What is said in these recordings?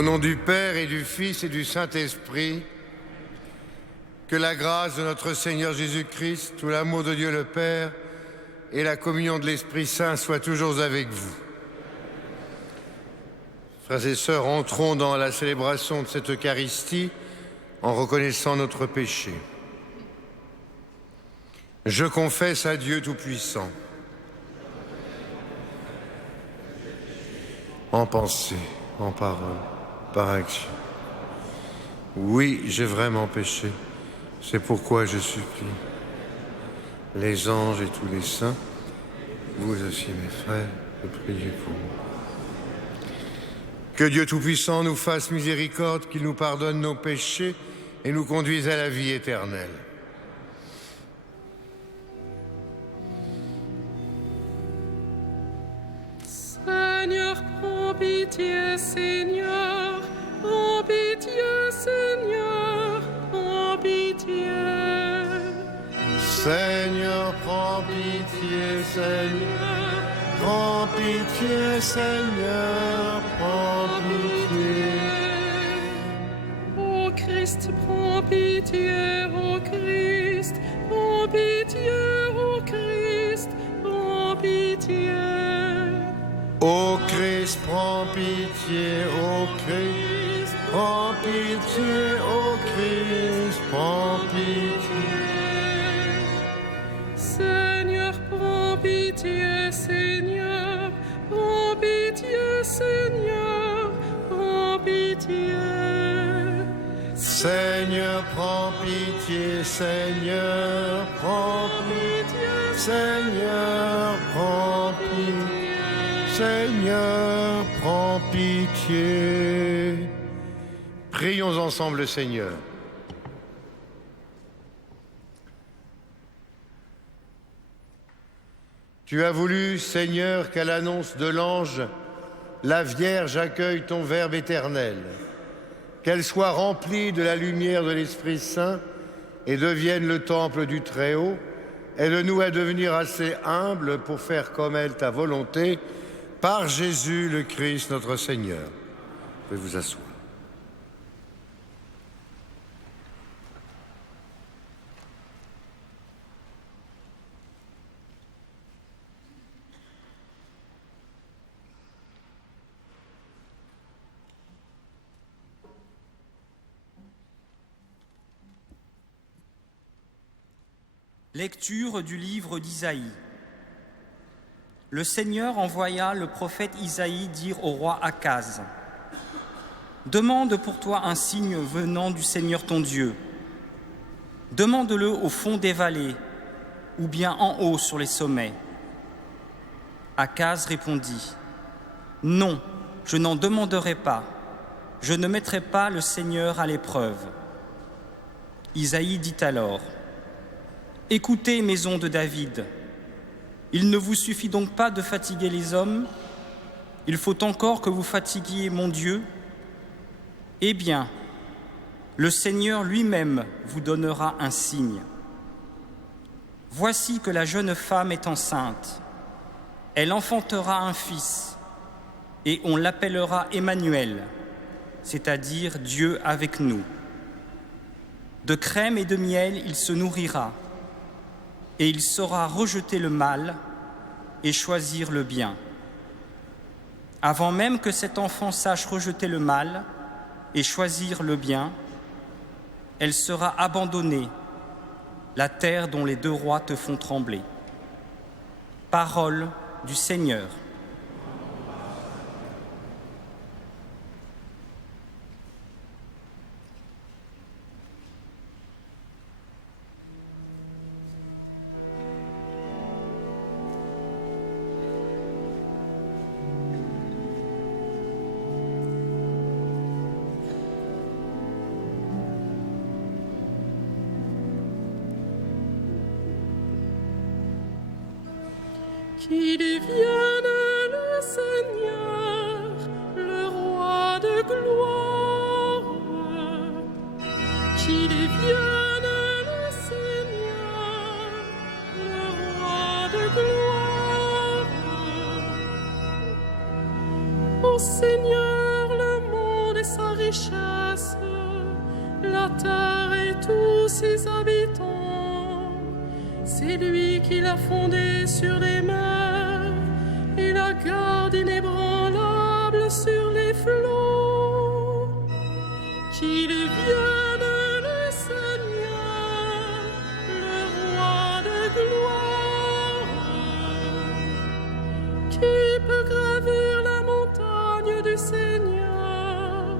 Au nom du Père et du Fils et du Saint-Esprit, que la grâce de notre Seigneur Jésus-Christ, tout l'amour de Dieu le Père et la communion de l'Esprit Saint soient toujours avec vous. Frères et sœurs, entrons dans la célébration de cette Eucharistie en reconnaissant notre péché. Je confesse à Dieu Tout-Puissant, en pensée, en parole, par action. Oui, j'ai vraiment péché. C'est pourquoi je supplie les anges et tous les saints, vous aussi mes frères, de prier pour moi. Que Dieu Tout-Puissant nous fasse miséricorde, qu'il nous pardonne nos péchés et nous conduise à la vie éternelle. Seigneur, prends pitié, Seigneur, prends pitié, Seigneur, prends pitié. Seigneur, prends pitié, Seigneur, prends pitié, Seigneur, prends pitié. Ô Christ, prends pitié, ô Christ, prends pitié, ô Christ, prends pitié. Ô Christ, prends pitié, ô Christ, prends pitié, ô Christ, prends pitié. Seigneur, prends pitié, Seigneur, prends pitié, Seigneur, prends pitié. Seigneur, prends pitié, Seigneur, prends pitié, Seigneur, prends pitié, Seigneur, prends pitié. Prions ensemble le Seigneur. Tu as voulu, Seigneur, qu'à l'annonce de l'ange, la Vierge accueille ton Verbe éternel, qu'elle soit remplie de la lumière de l'Esprit Saint et devienne le temple du Très-Haut. Aide-nous à devenir assez humbles pour faire comme elle ta volonté, par Jésus le Christ notre Seigneur. Vous pouvez vous asseoir. Lecture du livre d'Isaïe. Le Seigneur envoya le prophète Isaïe dire au roi Akaz : Demande pour toi un signe venant du Seigneur ton Dieu. Demande-le au fond des vallées, ou bien en haut sur les sommets. Akaz répondit : Non, je n'en demanderai pas. Je ne mettrai pas le Seigneur à l'épreuve. Isaïe dit alors : Écoutez, maison de David, il ne vous suffit donc pas de fatiguer les hommes, il faut encore que vous fatiguiez mon Dieu. Eh bien, le Seigneur lui-même vous donnera un signe. Voici que la jeune femme est enceinte, elle enfantera un fils, et on l'appellera Emmanuel, c'est-à-dire Dieu avec nous. De crème et de miel il se nourrira, et il saura rejeter le mal et choisir le bien. Avant même que cet enfant sache rejeter le mal et choisir le bien, elle sera abandonnée, la terre dont les deux rois te font trembler. Parole du Seigneur. Qu'il vienne le Seigneur, le roi de gloire. Qu'il vienne le Seigneur, le roi de gloire. Ô Seigneur, le monde est grâce, la terre et tous ses habitants. C'est lui qui l'a fondée sur les mers et la garde inébranlable sur les flots. Qu'il vienne le Seigneur, le roi de gloire. Qui peut gravir la montagne du Seigneur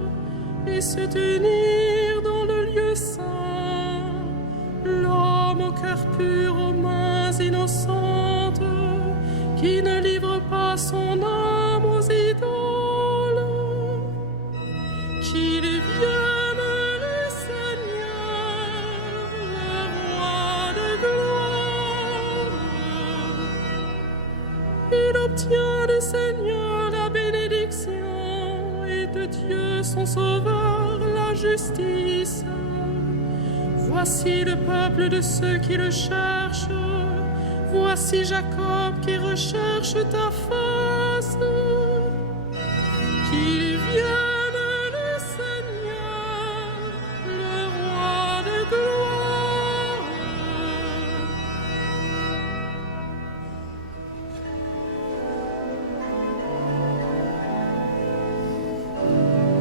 et se tenir dans le lieu saint? L'homme au cœur pur, aux mains innocentes, qui ne livre pas son âme aux idoles. Qu'il vienne le Seigneur, le roi de gloire. Il obtient du Seigneur la bénédiction et de Dieu son Sauveur la justice. Voici le peuple de ceux qui le cherchent. Voici Jacob qui recherche ta face. Qu'il vienne le Seigneur, le roi de gloire.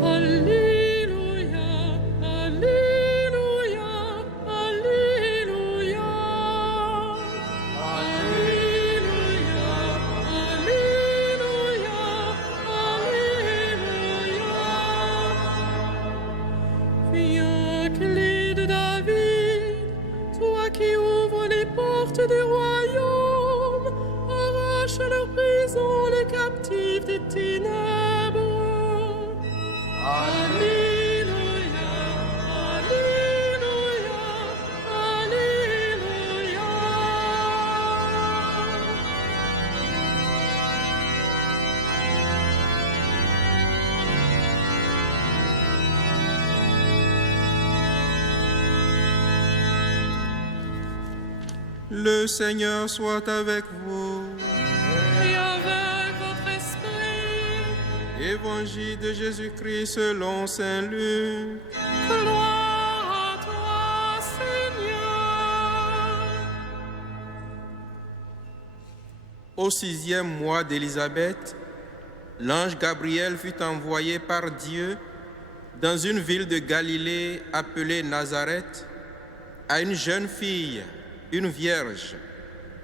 Alléluia, Alléluia, Alléluia. Alléluia, Alléluia, Alléluia. Viens, clé de David, toi qui ouvres les portes du royaume, arrache leur prison les captifs des ténèbres. Alléluia, Alléluia, Alléluia. Le Seigneur soit avec vous. Et avec votre esprit, Évangile de Jésus-Christ selon saint Luc. gloire à toi, Seigneur. Au 6e mois d'Élisabeth, l'ange Gabriel fut envoyé par Dieu dans une ville de Galilée appelée Nazareth à une jeune fille, une vierge,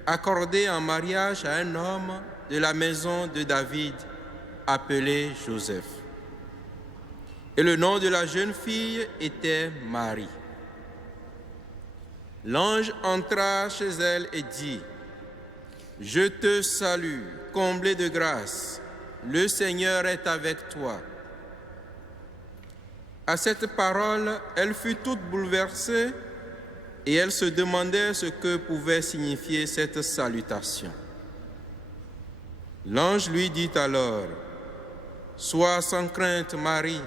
accordée en mariage à un homme de la maison de David appelé Joseph. Et le nom de la jeune fille était Marie. L'ange entra chez elle et dit: « Je te salue, comblée de grâce, le Seigneur est avec toi. » À cette parole, elle fut toute bouleversée et elle se demandait ce que pouvait signifier cette salutation. L'ange lui dit alors: « Sois sans crainte, Marie,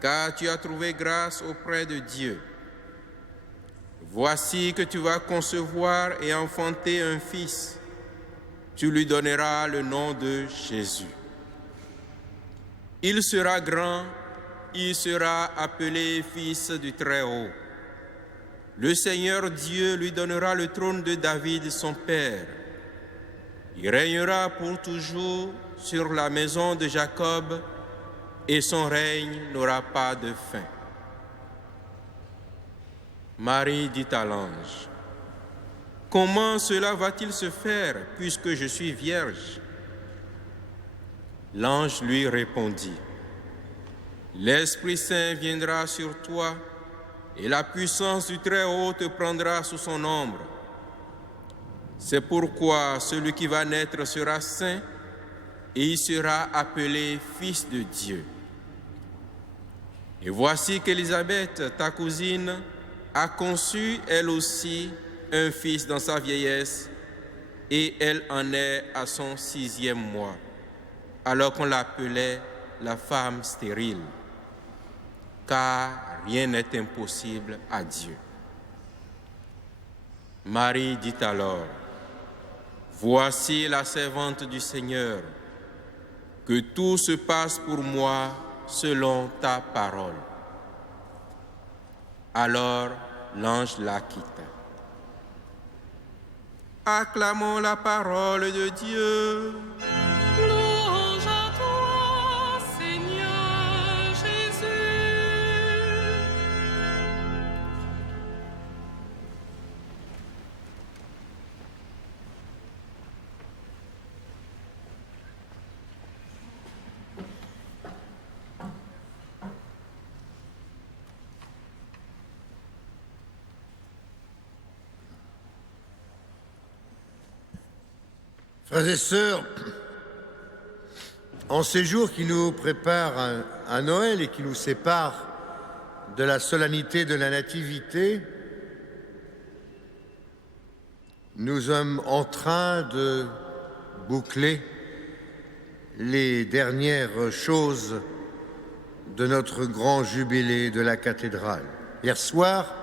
car tu as trouvé grâce auprès de Dieu. Voici que tu vas concevoir et enfanter un fils. Tu lui donneras le nom de Jésus. Il sera grand, il sera appelé Fils du Très-Haut. Le Seigneur Dieu lui donnera le trône de David, son père. Il régnera pour toujours sur la maison de Jacob et son règne n'aura pas de fin. » Marie dit à l'ange: « Comment cela va-t-il se faire puisque je suis vierge ?» L'ange lui répondit: « L'Esprit Saint viendra sur toi et la puissance du Très-Haut te prendra sous son ombre. C'est pourquoi celui qui va naître sera saint et il sera appelé Fils de Dieu. Et voici qu'Élisabeth, ta cousine, a conçu elle aussi un fils dans sa vieillesse, et elle en est à son 6e mois, alors qu'on l'appelait la femme stérile, car rien n'est impossible à Dieu. » Marie dit alors: « Voici la servante du Seigneur, que tout se passe pour moi selon ta parole. » Alors l'ange la quitta. Acclamons la parole de Dieu. Louange à toi, Seigneur Jésus. Frères et sœurs, en ces jours qui nous préparent à Noël et qui nous séparent de la solennité de la Nativité, nous sommes en train de boucler les dernières choses de notre grand jubilé de la cathédrale. Hier soir,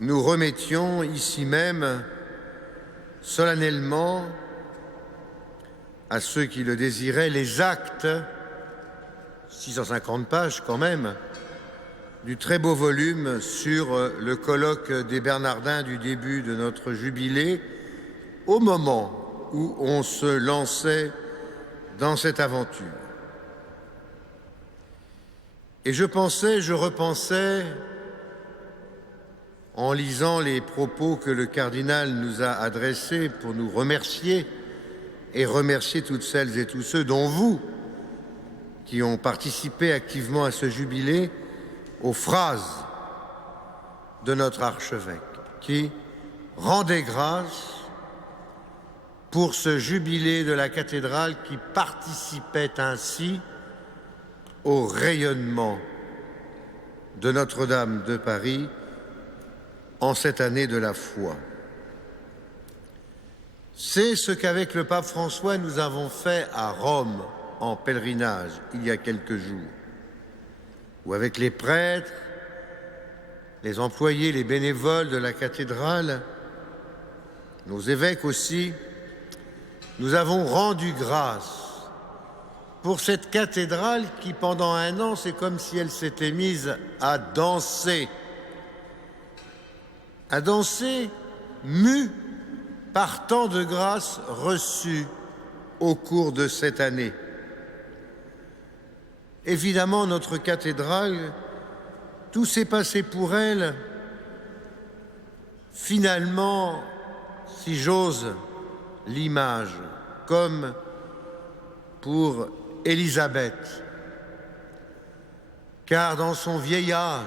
nous remettions ici même solennellement à ceux qui le désiraient les actes, 650 pages quand même, du très beau volume sur le colloque des Bernardins du début de notre jubilé, au moment où on se lançait dans cette aventure. Et je repensais, en lisant les propos que le cardinal nous a adressés pour nous remercier et remercier toutes celles et tous ceux, dont vous, qui ont participé activement à ce jubilé, aux phrases de notre archevêque, qui rendait grâce pour ce jubilé de la cathédrale qui participait ainsi au rayonnement de Notre-Dame de Paris en cette année de la foi. C'est ce qu'avec le pape François nous avons fait à Rome en pèlerinage il y a quelques jours, où avec les prêtres, les employés, les bénévoles de la cathédrale, nos évêques aussi, nous avons rendu grâce pour cette cathédrale qui, pendant un an, c'est comme si elle s'était mise à danser, mue par tant de grâces reçues au cours de cette année. Évidemment, notre cathédrale, tout s'est passé pour elle, finalement, si j'ose l'image, comme pour Élisabeth, car dans son vieil âge,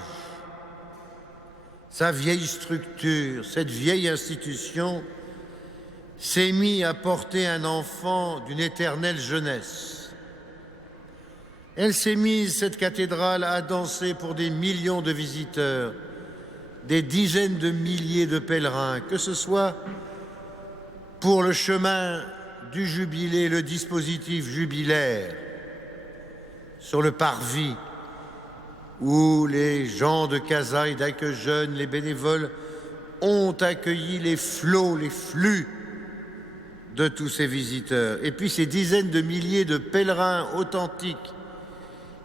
sa vieille structure, cette vieille institution s'est mise à porter un enfant d'une éternelle jeunesse. Elle s'est mise, cette cathédrale, à danser pour des millions de visiteurs, des dizaines de milliers de pèlerins, que ce soit pour le chemin du jubilé, le dispositif jubilaire, sur le parvis, où les gens de Casailles, d'Accueil Jeunes, les bénévoles ont accueilli les flots, les flux de tous ces visiteurs. Et puis ces dizaines de milliers de pèlerins authentiques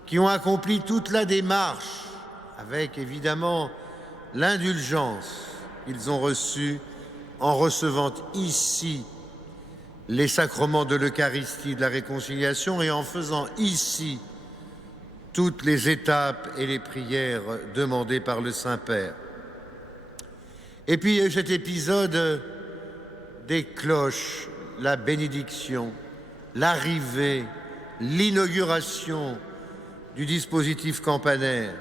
qui ont accompli toute la démarche avec évidemment l'indulgence qu'ils ont reçue en recevant ici les sacrements de l'Eucharistie, de la réconciliation et en faisant ici toutes les étapes et les prières demandées par le Saint-Père. Et puis il y a eu cet épisode des cloches, la bénédiction, l'arrivée, l'inauguration du dispositif campanaire,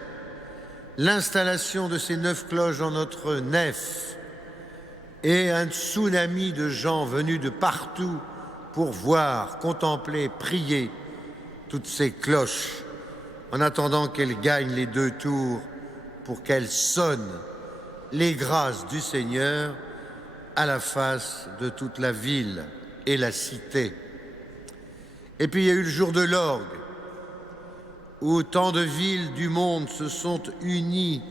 l'installation de ces 9 cloches dans notre nef et un tsunami de gens venus de partout pour voir, contempler, prier toutes ces cloches en attendant qu'elles gagnent les 2 tours pour qu'elles sonnent les grâces du Seigneur à la face de toute la ville et la cité. Et puis il y a eu le jour de l'orgue, où tant de villes du monde se sont unies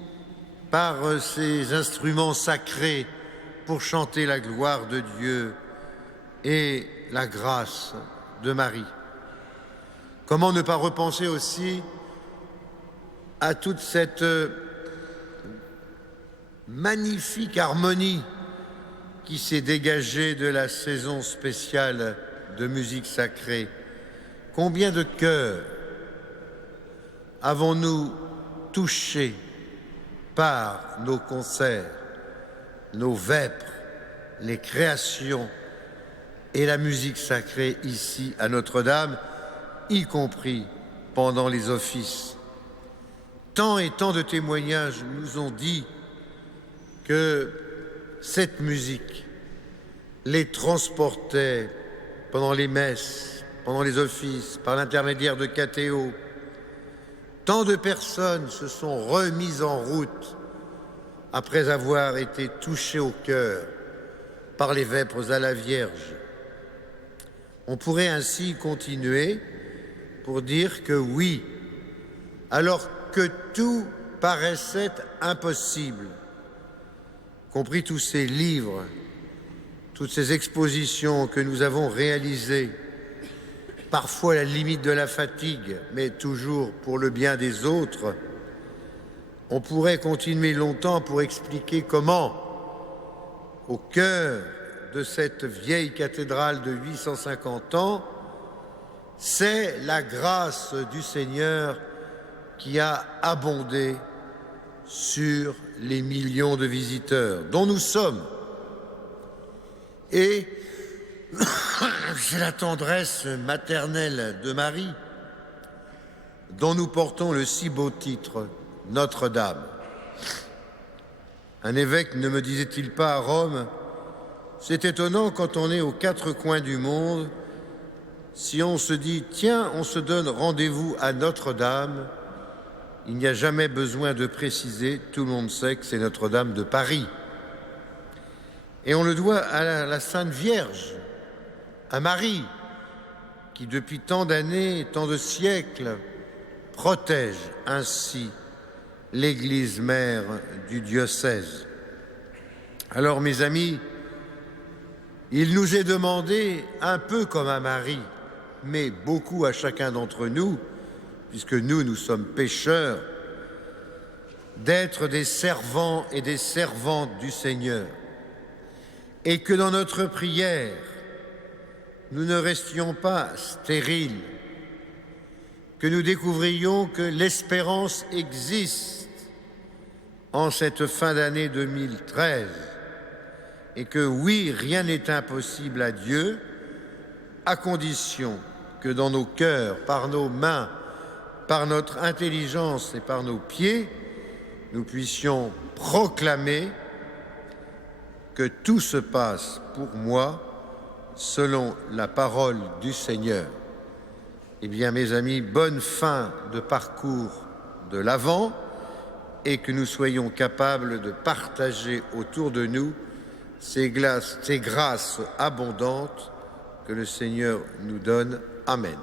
par ces instruments sacrés pour chanter la gloire de Dieu et la grâce de Marie. Comment ne pas repenser aussi à toute cette magnifique harmonie qui s'est dégagée de la saison spéciale de musique sacrée. Combien de cœurs avons-nous touchés par nos concerts, nos vêpres, les créations et la musique sacrée ici à Notre-Dame, y compris pendant les offices. Tant et tant de témoignages nous ont dit que cette musique les transportait pendant les messes, pendant les offices, par l'intermédiaire de catéos. Tant de personnes se sont remises en route après avoir été touchées au cœur par les vêpres à la Vierge. On pourrait ainsi continuer pour dire que oui, alors que tout paraissait impossible, compris tous ces livres, toutes ces expositions que nous avons réalisées, parfois à la limite de la fatigue, mais toujours pour le bien des autres, on pourrait continuer longtemps pour expliquer comment, au cœur de cette vieille cathédrale de 850 ans, c'est la grâce du Seigneur qui a abondé sur les millions de visiteurs dont nous sommes. Et c'est la tendresse maternelle de Marie dont nous portons le si beau titre, Notre-Dame. Un évêque ne me disait-il pas à Rome, c'est étonnant quand on est aux quatre coins du monde, si on se dit, tiens, on se donne rendez-vous à Notre-Dame, il n'y a jamais besoin de préciser, tout le monde sait que c'est Notre-Dame de Paris. Et on le doit à la Sainte Vierge, à Marie, qui depuis tant d'années, tant de siècles, protège ainsi l'Église mère du diocèse. Alors, mes amis, il nous est demandé, un peu comme à Marie, mais beaucoup à chacun d'entre nous, puisque nous sommes pécheurs, d'être des servants et des servantes du Seigneur, et que dans notre prière, nous ne restions pas stériles, que nous découvrions que l'espérance existe en cette fin d'année 2013, et que oui, rien n'est impossible à Dieu, à condition que dans nos cœurs, par nos mains, par notre intelligence et par nos pieds, nous puissions proclamer que tout se passe pour moi selon la parole du Seigneur. Eh bien, mes amis, bonne fin de parcours de l'Avent et que nous soyons capables de partager autour de nous ces grâces abondantes que le Seigneur nous donne. Amen.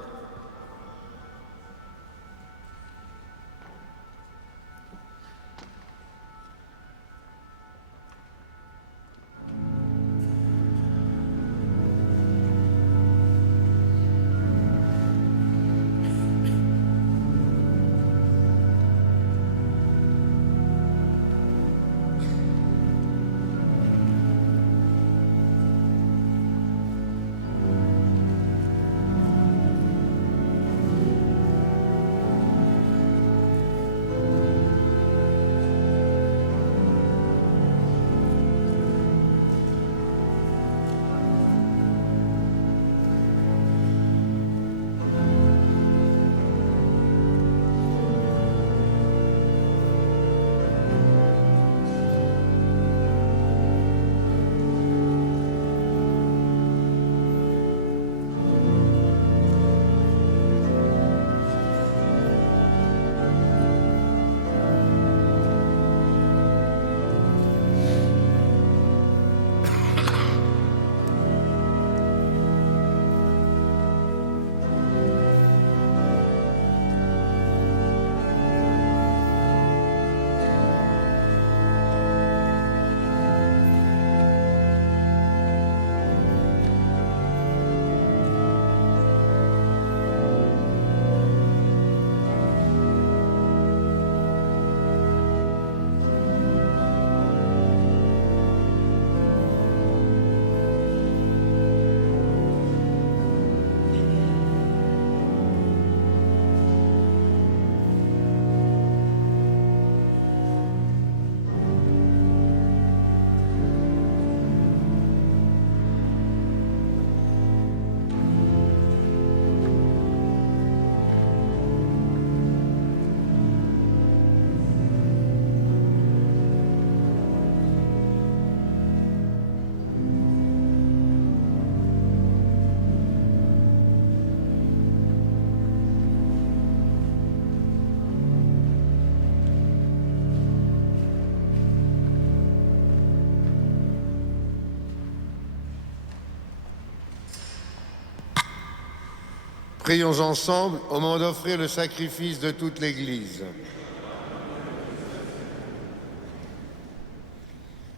Prions ensemble au moment d'offrir le sacrifice de toute l'Église.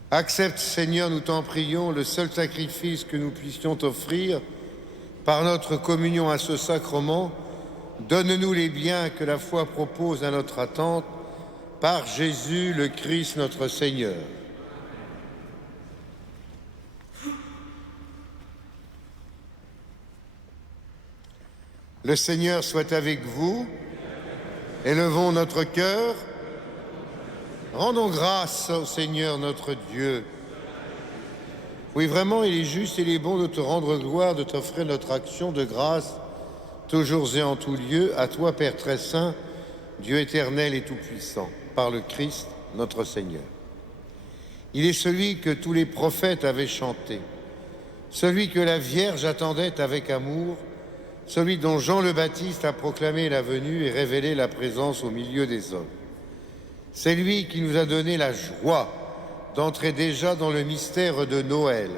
Accepte, Seigneur, nous t'en prions, le seul sacrifice que nous puissions t'offrir par notre communion à ce sacrement. Donne-nous les biens que la foi propose à notre attente, par Jésus le Christ notre Seigneur. Le Seigneur soit avec vous. Élevons notre cœur. Rendons grâce au Seigneur notre Dieu. Oui, vraiment, il est juste et il est bon de te rendre gloire, de t'offrir notre action de grâce, toujours et en tout lieu, à toi, Père très saint, Dieu éternel et tout-puissant, par le Christ notre Seigneur. Il est celui que tous les prophètes avaient chanté, celui que la Vierge attendait avec amour, celui dont Jean le Baptiste a proclamé la venue et révélé la présence au milieu des hommes. C'est lui qui nous a donné la joie d'entrer déjà dans le mystère de Noël,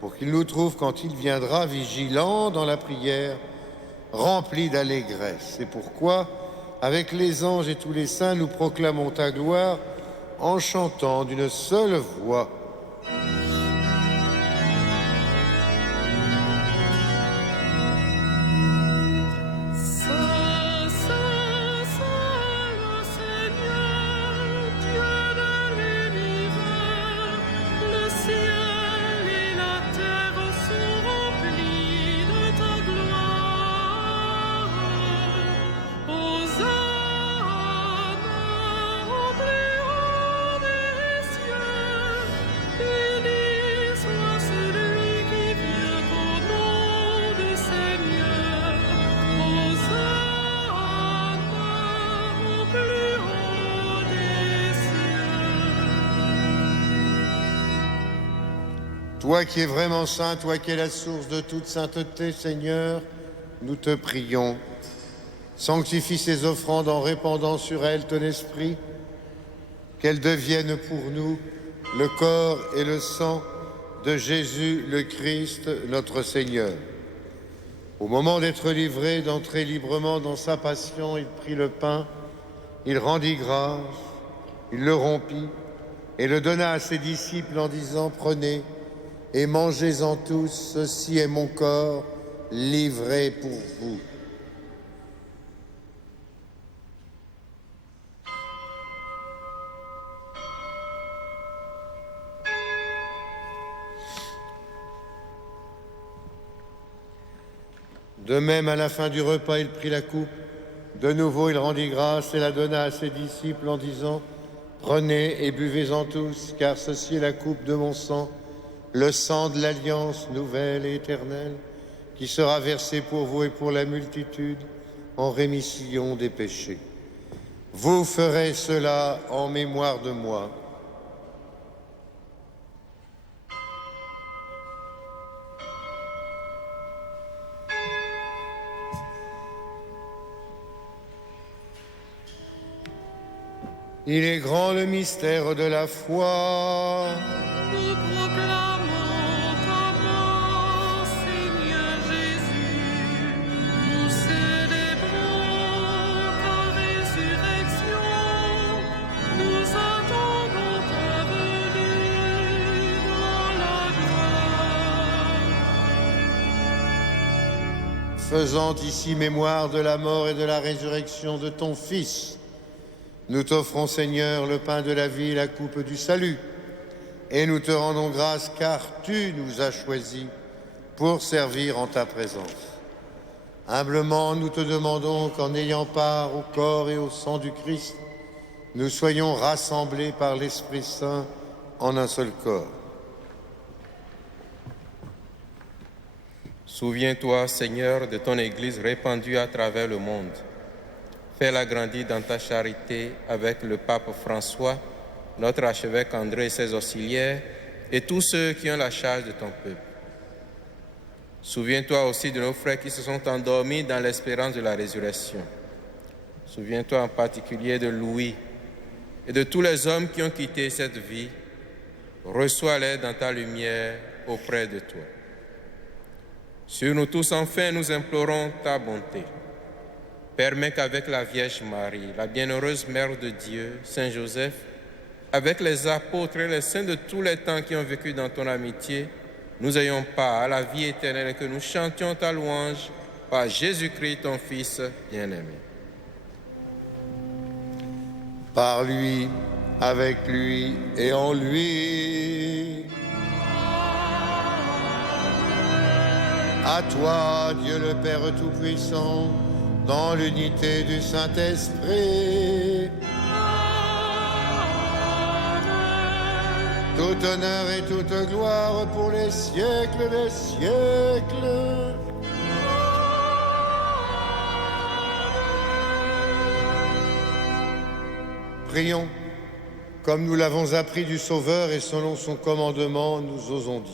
pour qu'il nous trouve quand il viendra vigilants dans la prière, remplis d'allégresse. C'est pourquoi, avec les anges et tous les saints, nous proclamons ta gloire en chantant d'une seule voix. Toi qui es vraiment saint, toi qui es la source de toute sainteté, Seigneur, nous te prions. Sanctifie ces offrandes en répandant sur elles ton esprit, qu'elles deviennent pour nous le corps et le sang de Jésus le Christ, notre Seigneur. Au moment d'être livré, d'entrer librement dans sa passion, il prit le pain, il rendit grâce, il le rompit et le donna à ses disciples en disant « Prenez et mangez-en tous, ceci est mon corps livré pour vous. » De même, à la fin du repas, il prit la coupe. De nouveau, il rendit grâce et la donna à ses disciples en disant « Prenez et buvez-en tous, car ceci est la coupe de mon sang, le sang de l'alliance nouvelle et éternelle, qui sera versé pour vous et pour la multitude en rémission des péchés. Vous ferez cela en mémoire de moi. » Il est grand le mystère de la foi. Nous proclamons ta mort, Seigneur Jésus. Nous célébrons ta résurrection. Nous attendons ta venue dans la gloire. Faisant ici mémoire de la mort et de la résurrection de ton Fils, nous t'offrons, Seigneur, le pain de la vie et la coupe du salut, et nous te rendons grâce car tu nous as choisis pour servir en ta présence. Humblement, nous te demandons qu'en ayant part au corps et au sang du Christ, nous soyons rassemblés par l'Esprit Saint en un seul corps. Souviens-toi, Seigneur, de ton Église répandue à travers le monde. Fais-la grandir dans ta charité avec le pape François, notre archevêque André et ses auxiliaires, et tous ceux qui ont la charge de ton peuple. Souviens-toi aussi de nos frères qui se sont endormis dans l'espérance de la résurrection. Souviens-toi en particulier de Louis et de tous les hommes qui ont quitté cette vie. Reçois-les dans ta lumière auprès de toi. Sur nous tous, enfin, nous implorons ta bonté. Permets qu'avec la Vierge Marie, la bienheureuse Mère de Dieu, Saint Joseph, avec les apôtres et les saints de tous les temps qui ont vécu dans ton amitié, nous ayons part à la vie éternelle et que nous chantions ta louange par Jésus-Christ, ton Fils bien-aimé. Par lui, avec lui et en lui. À toi, Dieu le Père Tout-Puissant, dans l'unité du Saint-Esprit, tout honneur et toute gloire pour les siècles des siècles. Prions, comme nous l'avons appris du Sauveur et selon son commandement, nous osons dire.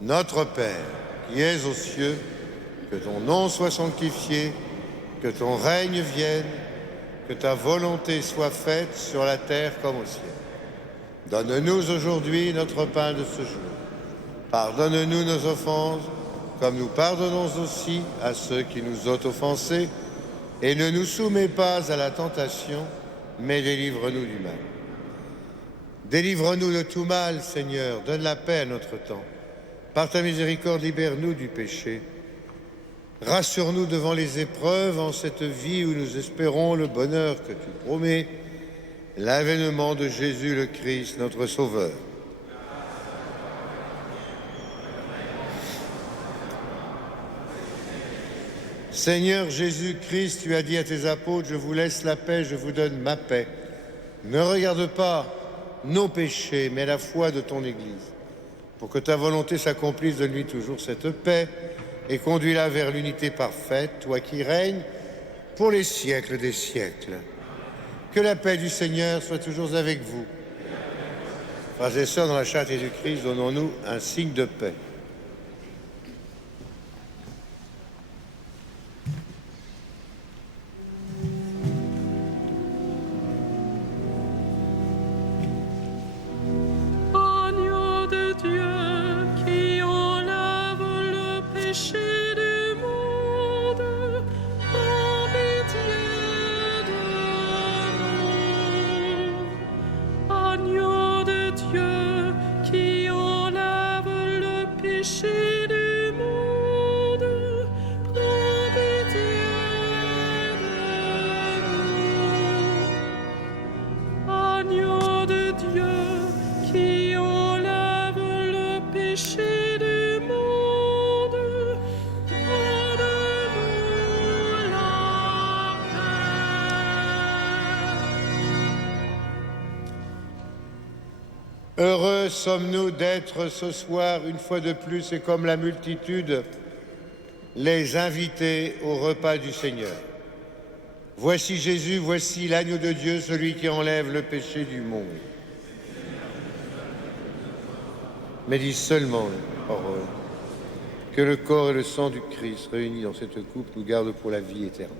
Notre Père, qui es aux cieux, que ton nom soit sanctifié, que ton règne vienne, que ta volonté soit faite sur la terre comme au ciel. Donne-nous aujourd'hui notre pain de ce jour. Pardonne-nous nos offenses, comme nous pardonnons aussi à ceux qui nous ont offensés, et ne nous soumets pas à la tentation, mais délivre-nous du mal. Délivre-nous de tout mal, Seigneur, donne la paix à notre temps. Par ta miséricorde, libère-nous du péché. Rassure-nous devant les épreuves en cette vie où nous espérons le bonheur que tu promets, l'avènement de Jésus le Christ, notre Sauveur. Seigneur Jésus-Christ, tu as dit à tes apôtres, je vous laisse la paix, je vous donne ma paix. Ne regarde pas nos péchés, mais la foi de ton Église. Pour que ta volonté s'accomplisse, donne-lui toujours cette paix et conduis-la vers l'unité parfaite, toi qui règnes pour les siècles des siècles. Que la paix du Seigneur soit toujours avec vous. Frères et sœurs, dans la charité du Christ, donnons-nous un signe de paix. Heureux sommes-nous d'être ce soir, une fois de plus, et comme la multitude, les invités au repas du Seigneur. Voici Jésus, voici l'agneau de Dieu, celui qui enlève le péché du monde. Mais dis seulement une parole, que le corps et le sang du Christ réunis dans cette coupe nous gardent pour la vie éternelle.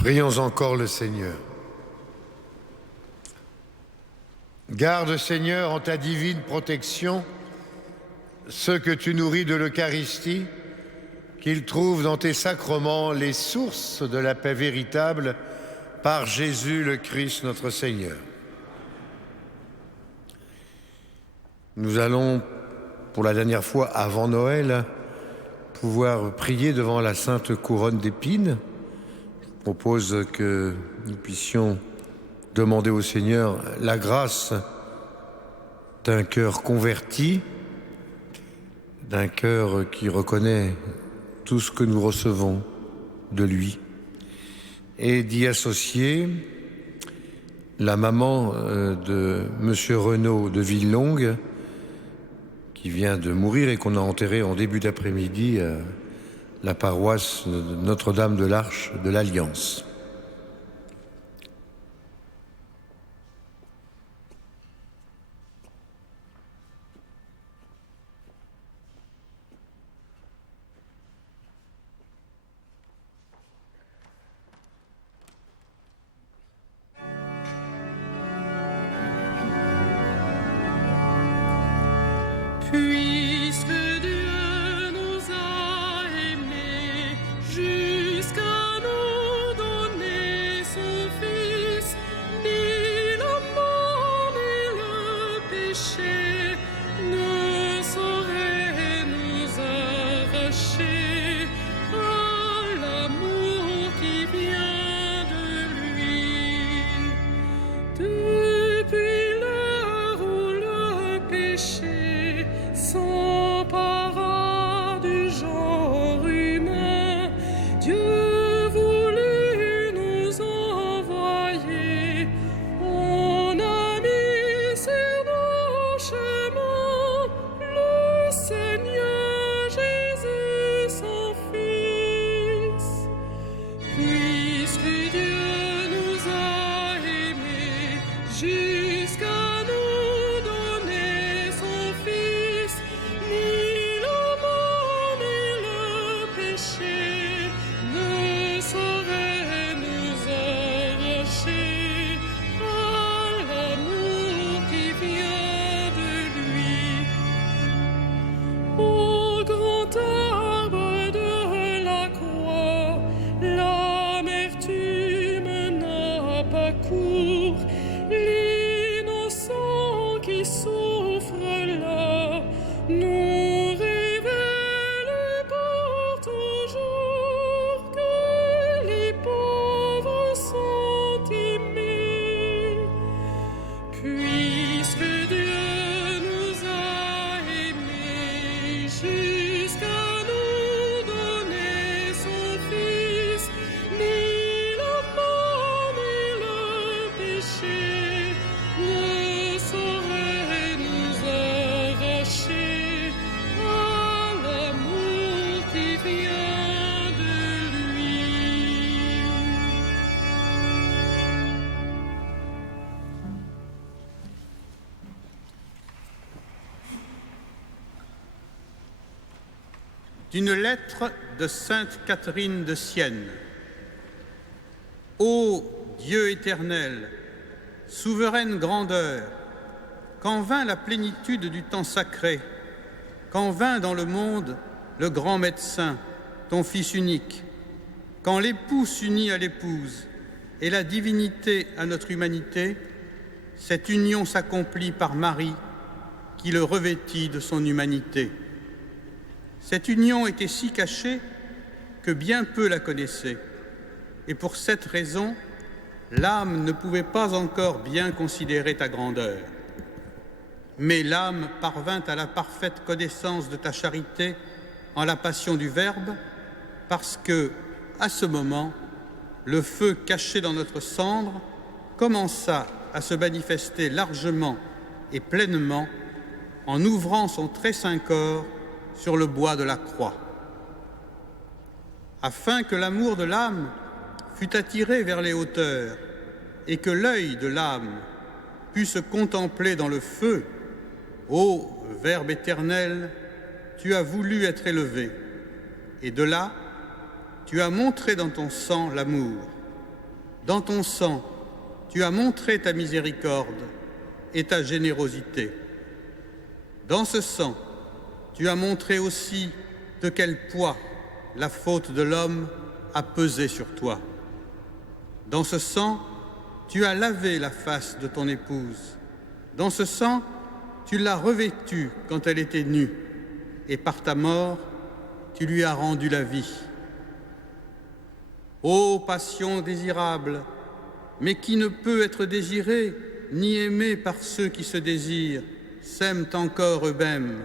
Prions encore le Seigneur. Garde, Seigneur, en ta divine protection ceux que tu nourris de l'Eucharistie, qu'ils trouvent dans tes sacrements les sources de la paix véritable par Jésus le Christ notre Seigneur. Nous allons, pour la dernière fois avant Noël, pouvoir prier devant la Sainte Couronne d'Épines. Je propose que nous puissions demander au Seigneur la grâce d'un cœur converti, d'un cœur qui reconnaît tout ce que nous recevons de lui, et d'y associer la maman de Monsieur Renaud de Villelongue, qui vient de mourir et qu'on a enterré en début d'après-midi à la paroisse de Notre-Dame de l'Arche de l'Alliance. Puisque Dieu nous a aimés jusqu'à nous donner son Fils, ni la mort ni le péché ne sauraient nous arracher à l'amour qui vient de lui. Depuis l'heure où le péché s'empara du genre humain, Dieu voulut nous envoyer. On a mis sur nos chemins le Seigneur Jésus, son Fils. Puisque Dieu nous a aimés jusqu'à nous donner son Fils, ni la mort ni le péché ne sauraient nous arracher à l'amour qui vient de lui. Au grand arbre de la croix, l'amertume n'a pas cours. L'innocent qui souffre là nous révèle pour toujours que les pauvres sont aimés. Puisque Dieu nous a aimés jusqu'à nous donner son Fils, ni la mort ni le péché ne sauraient nous arracher à l'amour qui vient de lui. D'une lettre de sainte Catherine de Sienne. Ô Dieu éternel, souveraine grandeur, quand vint la plénitude du temps sacré, quand vint dans le monde le grand médecin, ton Fils unique, quand l'époux s'unit à l'épouse et la divinité à notre humanité, cette union s'accomplit par Marie qui le revêtit de son humanité. Cette union était si cachée que bien peu la connaissaient, et pour cette raison, l'âme ne pouvait pas encore bien considérer ta grandeur. Mais l'âme parvint à la parfaite connaissance de ta charité en la passion du Verbe, parce que, à ce moment, le feu caché dans notre cendre commença à se manifester largement et pleinement en ouvrant son très saint corps sur le bois de la croix. Afin que l'amour de l'âme fût attiré vers les hauteurs et que l'œil de l'âme pût se contempler dans le feu, ô Verbe éternel, tu as voulu être élevé, et de là, tu as montré dans ton sang l'amour, Dans ton sang, tu as montré ta miséricorde et ta générosité. Dans ce sang, tu as montré aussi de quel poids la faute de l'homme a pesé sur toi. Dans ce sang, tu as lavé la face de ton épouse. Dans ce sang, tu l'as revêtue quand elle était nue, et par ta mort, tu lui as rendu la vie. Ô passion désirable, mais qui ne peut être désirée ni aimée par ceux qui se désirent, s'aiment encore eux-mêmes.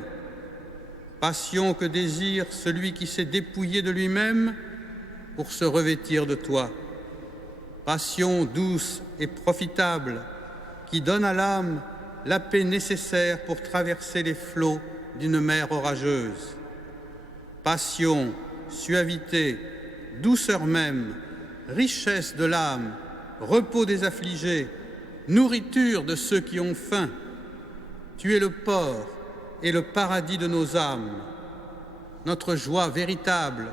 Passion que désire celui qui s'est dépouillé de lui-même pour se revêtir de toi. Passion douce et profitable qui donne à l'âme la paix nécessaire pour traverser les flots d'une mer orageuse. Passion, suavité, douceur même, richesse de l'âme, repos des affligés, nourriture de ceux qui ont faim. Tu es le port et le paradis de nos âmes, notre joie véritable,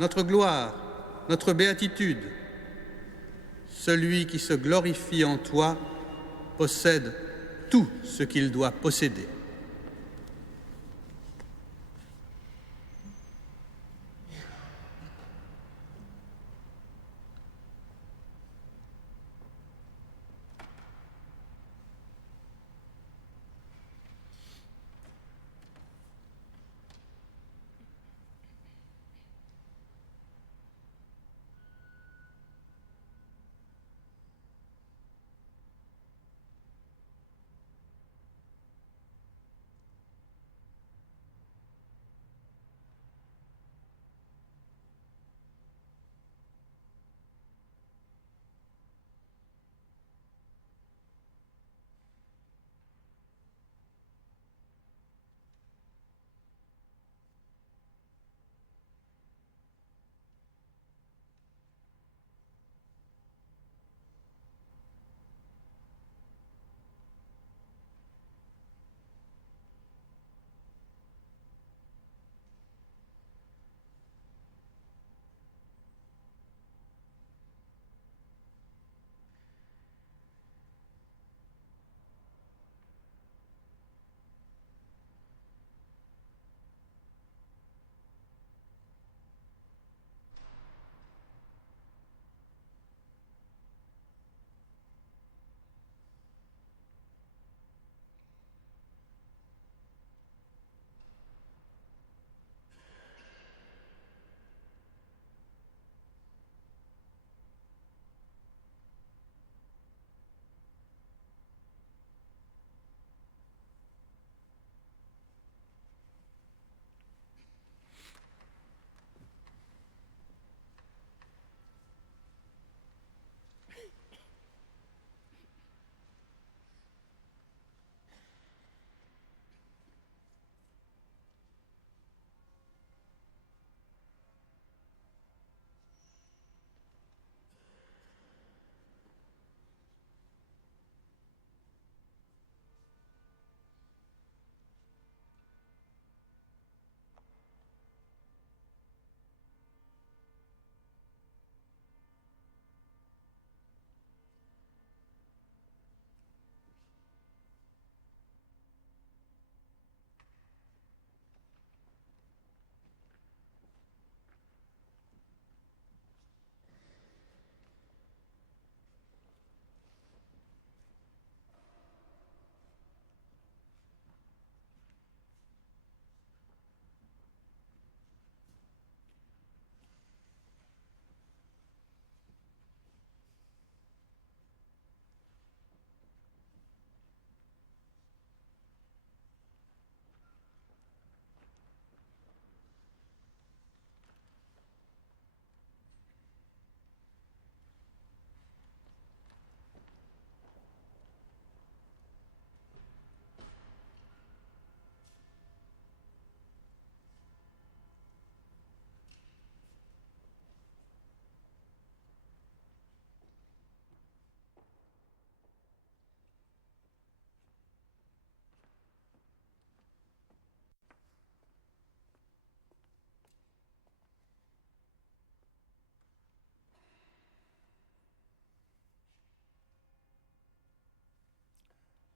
notre gloire, notre béatitude. Celui qui se glorifie en toi possède tout ce qu'il doit posséder.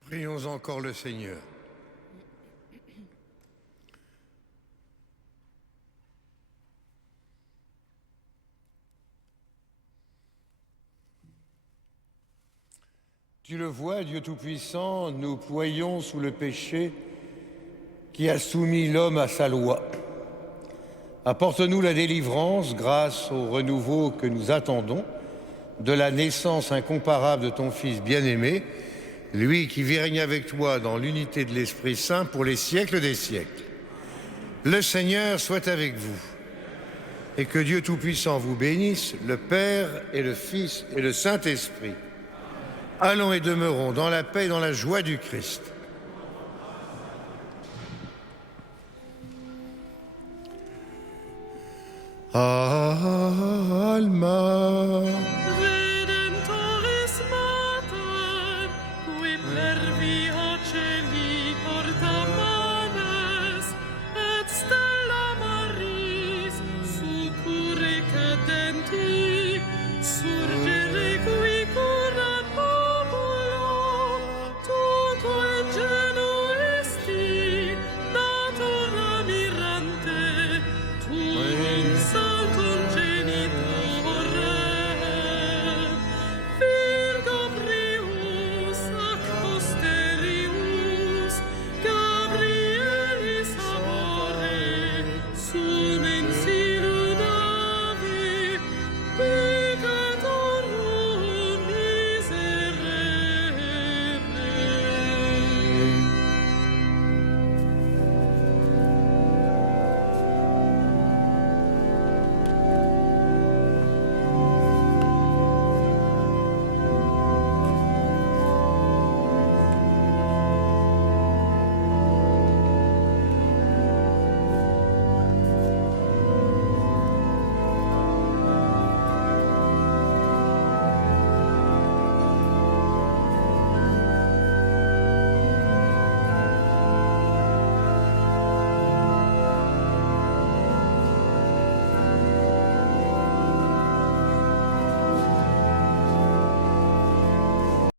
Prions encore le Seigneur. Tu le vois, Dieu Tout-Puissant, nous ployons sous le péché qui a soumis l'homme à sa loi. Apporte-nous la délivrance grâce au renouveau que nous attendons de la naissance incomparable de ton Fils bien-aimé, lui qui vit régner avec toi dans l'unité de l'Esprit Saint pour les siècles des siècles. Le Seigneur soit avec vous et que Dieu Tout-Puissant vous bénisse, le Père et le Fils et le Saint-Esprit. Allons et demeurons dans la paix et dans la joie du Christ. Alma.